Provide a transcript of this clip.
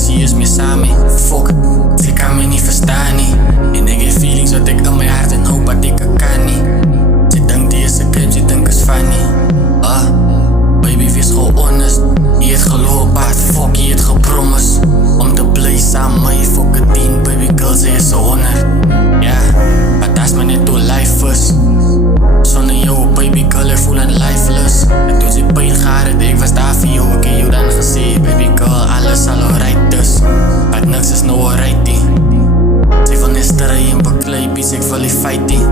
Zie is meer samen. Fuck, ze kan me niet verstaan nie. En ik heb feelings wat ik in mijn hart en hoop dat ik kan niet. Ze denkt die is een kind, ze denkt is funny. Baby wees gewoon honest. Je het gelopen, fuck je het gepromis. Om te blij samen, maar je fuck het 10. Baby girl, ze is zo 100. Ja, maar dat is me net hoe life is. Zonder jou, baby girl, ik voel een lifeless. En toen ze pijn gaat, ik was daar voor jou. Ik heb jou dan gezien, baby girl, alles zal alright dus. Maar niks is nou alright die. Ze wil net strijden en bekleed, ik wil die fight die.